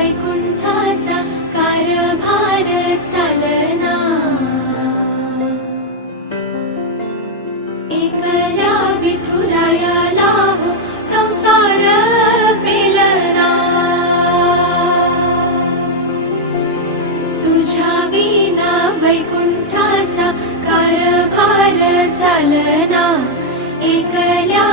वैकुंठाचा कारभार चालना, एकल्या विठुरायाला हो संसार पेलना, तुझ्या विना वैकुंठाचा कारभार चालना, एकल्या